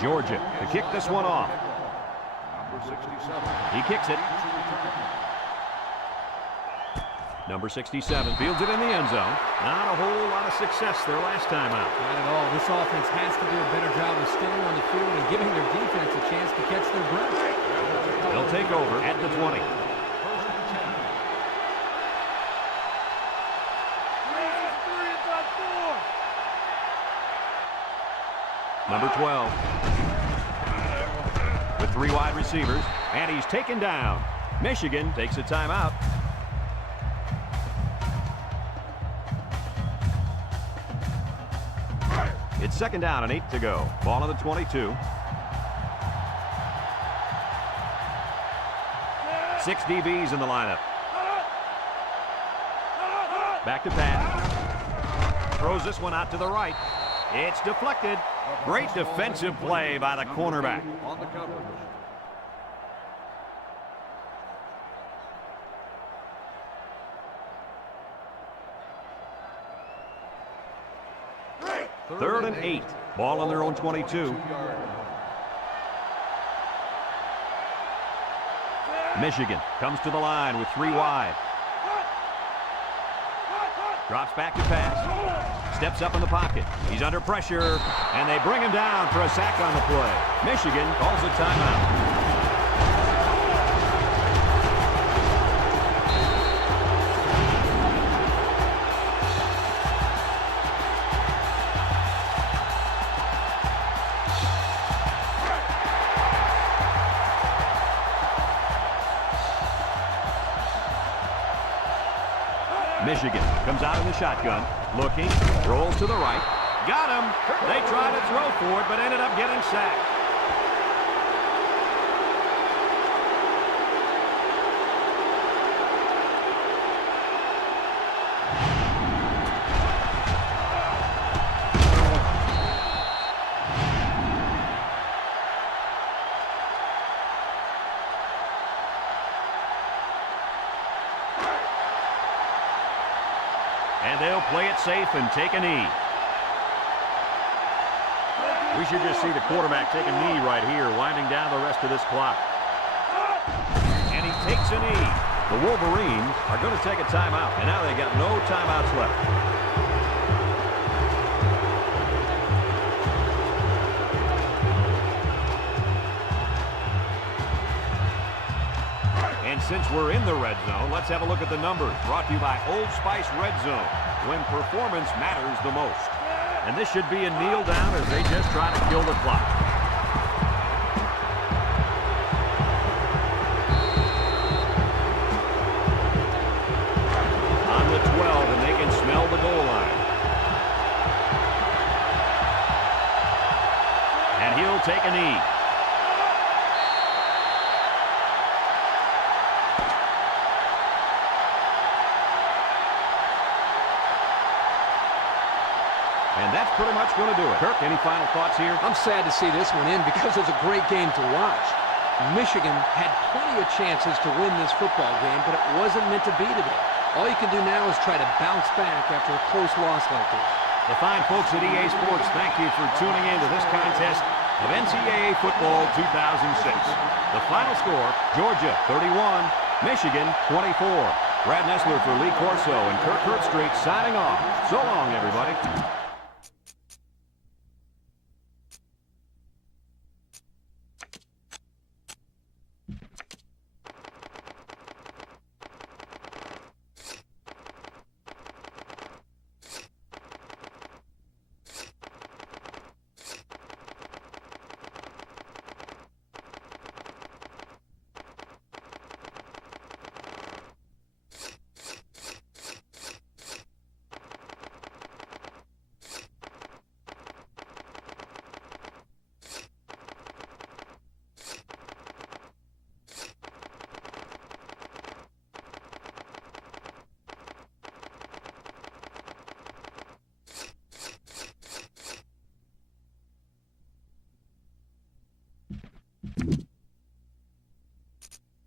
Georgia to kick this one off. Number 67. He kicks it. Number 67 fields it in the end zone. Not a whole lot of success their last time out. Not at all. This offense has to do a better job of staying on the field and giving their defense a chance to catch their breath. They'll take over at the 20. Number 12. With 3 wide receivers, and he's taken down. Michigan takes a timeout. It's 2nd down and 8 to go. Ball on the 22. 6 DBs in the lineup. Back to pass. Throws this one out to the right. It's deflected. Great defensive play by the cornerback. On the coverage. Third and 8. Ball on their own 22. Michigan comes to the line with 3 wide. Drops back to pass. Steps up in the pocket. He's under pressure, and they bring him down for a sack on the play. Michigan calls a timeout. Michigan comes out in the shotgun, looking, rolls to the right. Got him. They tried to throw for it, but ended up getting sacked. And they'll play it safe and take a knee. We should just see the quarterback take a knee right here, winding down the rest of this clock. And he takes a knee. The Wolverines are going to take a timeout, and now they got no timeouts left. And since we're in the red zone, let's have a look at the numbers. Brought to you by Old Spice Red Zone, when performance matters the most. And this should be a kneel down as they just try to kill the clock. On the 12, and they can smell the goal line. And he'll take a knee. And that's pretty much going to do it. Kirk, any final thoughts here? I'm sad to see this one in because it was a great game to watch. Michigan had plenty of chances to win this football game, but it wasn't meant to be today. All you can do now is try to bounce back after a close loss like this. The fine folks at EA Sports, thank you for tuning in to this contest of NCAA Football 2006. The final score, Georgia 31, Michigan 24. Brad Nessler for Lee Corso and Kirk Herbstreit signing off. So long, everybody.